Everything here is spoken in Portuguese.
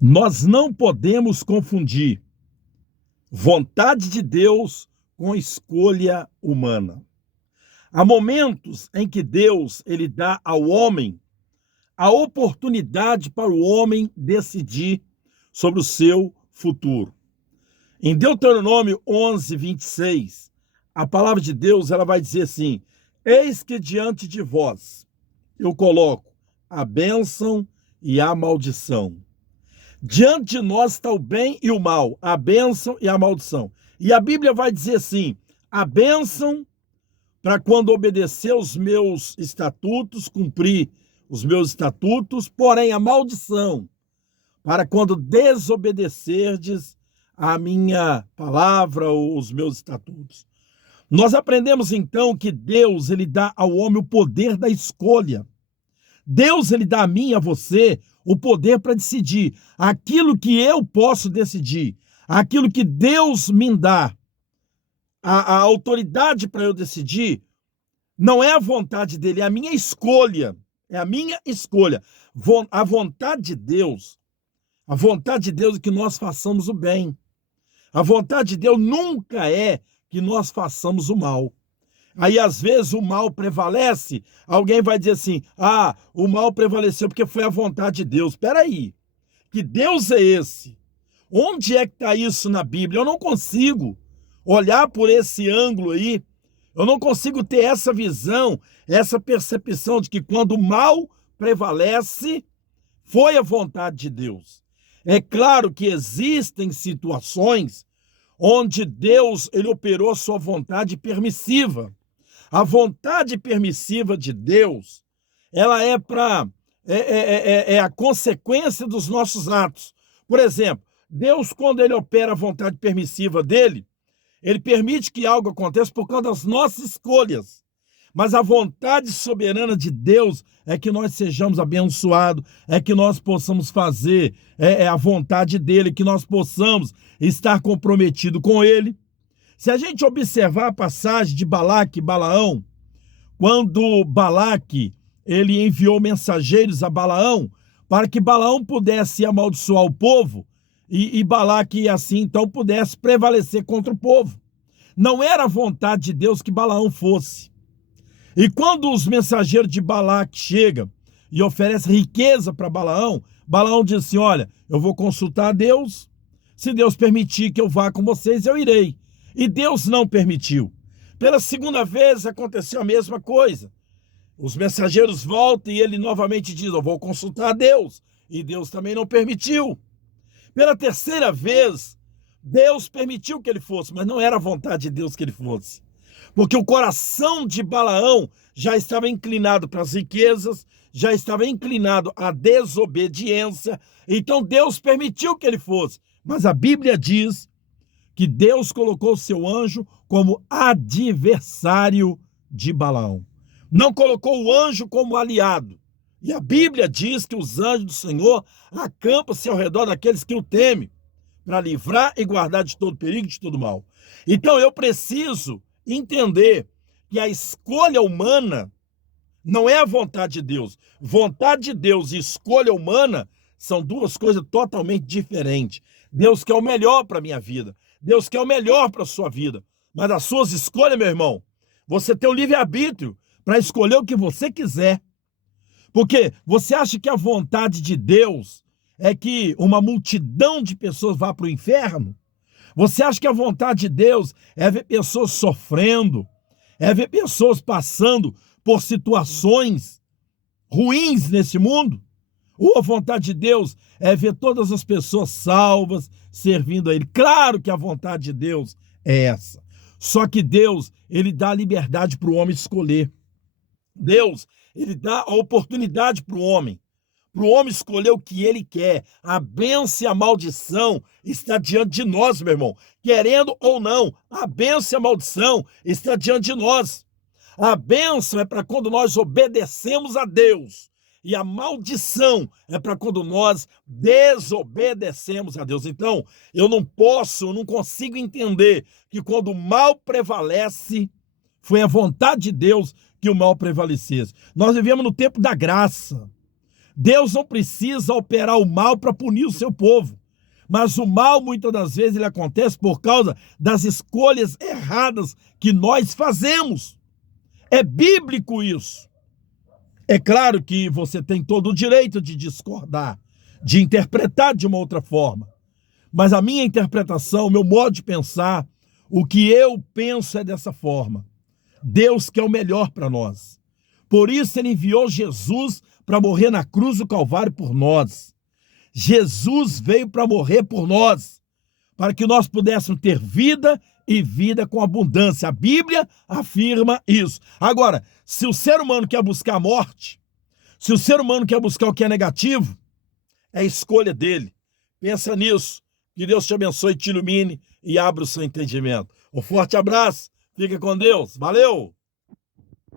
Nós não podemos confundir vontade de Deus com escolha humana. Há momentos em que Deus ele dá ao homem a oportunidade para o homem decidir sobre o seu futuro. Em Deuteronômio 11:26, a palavra de Deus ela vai dizer assim: eis que diante de vós eu coloco a bênção e a maldição. Diante de nós está o bem e o mal, a bênção e a maldição. E a Bíblia vai dizer assim: a bênção para quando obedecer os meus estatutos, cumprir os meus estatutos, porém a maldição para quando desobedecerdes a minha palavra ou os meus estatutos. Nós aprendemos então que Deus ele dá ao homem o poder da escolha. Deus ele dá a mim e a você o poder para decidir aquilo que eu posso decidir, aquilo que Deus me dá, a autoridade para eu decidir, não é a vontade dele, é a minha escolha. É a minha escolha. A vontade de Deus é que nós façamos o bem. A vontade de Deus nunca é que nós façamos o mal. Aí, às vezes, o mal prevalece, alguém vai dizer assim, o mal prevaleceu porque foi a vontade de Deus. Espera aí, que Deus é esse? Onde é que está isso na Bíblia? Eu não consigo olhar por esse ângulo aí, eu não consigo ter essa visão, essa percepção de que quando o mal prevalece, foi a vontade de Deus. É claro que existem situações onde Deus ele operou a sua vontade permissiva. A vontade permissiva de Deus, ela é a consequência dos nossos atos. Por exemplo, Deus, quando ele opera a vontade permissiva dele, ele permite que algo aconteça por causa das nossas escolhas. Mas a vontade soberana de Deus é que nós sejamos abençoados, é que nós possamos fazer a vontade dele, que nós possamos estar comprometidos com ele. Se a gente observar a passagem de Balaque e Balaão, quando Balaque ele enviou mensageiros a Balaão para que Balaão pudesse amaldiçoar o povo e Balaque assim então pudesse prevalecer contra o povo. Não era a vontade de Deus que Balaão fosse. E quando os mensageiros de Balaque chegam e oferecem riqueza para Balaão, Balaão diz assim, olha, eu vou consultar a Deus, se Deus permitir que eu vá com vocês, eu irei. E Deus não permitiu. Pela segunda vez aconteceu a mesma coisa. Os mensageiros voltam e ele novamente diz, eu vou consultar a Deus. E Deus também não permitiu. Pela terceira vez, Deus permitiu que ele fosse, mas não era a vontade de Deus que ele fosse. Porque o coração de Balaão já estava inclinado para as riquezas, já estava inclinado à desobediência. Então Deus permitiu que ele fosse. Mas a Bíblia diz que Deus colocou o seu anjo como adversário de Balaão. Não colocou o anjo como aliado. E a Bíblia diz que os anjos do Senhor acampam-se ao redor daqueles que o temem, para livrar e guardar de todo perigo e de todo mal. Então eu preciso entender que a escolha humana não é a vontade de Deus. Vontade de Deus e escolha humana são duas coisas totalmente diferentes. Deus quer o melhor para a minha vida. Deus quer o melhor para a sua vida. Mas as suas escolhas, meu irmão, você tem o livre-arbítrio para escolher o que você quiser. Porque você acha que a vontade de Deus é que uma multidão de pessoas vá para o inferno? Você acha que a vontade de Deus é ver pessoas sofrendo, é ver pessoas passando por situações ruins nesse mundo? Ou a vontade de Deus é ver todas as pessoas salvas, servindo a Ele? Claro que a vontade de Deus é essa. Só que Deus, Ele dá a liberdade para o homem escolher. Deus, Ele dá a oportunidade para o homem escolher o que ele quer. A bênção e a maldição está diante de nós, meu irmão. Querendo ou não, a bênção e a maldição está diante de nós. A bênção é para quando nós obedecemos a Deus. E a maldição é para quando nós desobedecemos a Deus. Então, eu não consigo entender que quando o mal prevalece, foi a vontade de Deus que o mal prevalecesse. Nós vivemos no tempo da graça. Deus não precisa operar o mal para punir o seu povo. Mas o mal, muitas das vezes, ele acontece por causa das escolhas erradas que nós fazemos. É bíblico isso. É claro que você tem todo o direito de discordar, de interpretar de uma outra forma. Mas a minha interpretação, o meu modo de pensar, o que eu penso é dessa forma. Deus quer o melhor para nós. Por isso ele enviou Jesus para morrer na cruz do Calvário por nós. Jesus veio para morrer por nós, para que nós pudéssemos ter vida e vida com abundância. A Bíblia afirma isso. Agora, se o ser humano quer buscar a morte, se o ser humano quer buscar o que é negativo, é a escolha dele. Pensa nisso. Que Deus te abençoe, te ilumine e abra o seu entendimento. Um forte abraço. Fica com Deus. Valeu!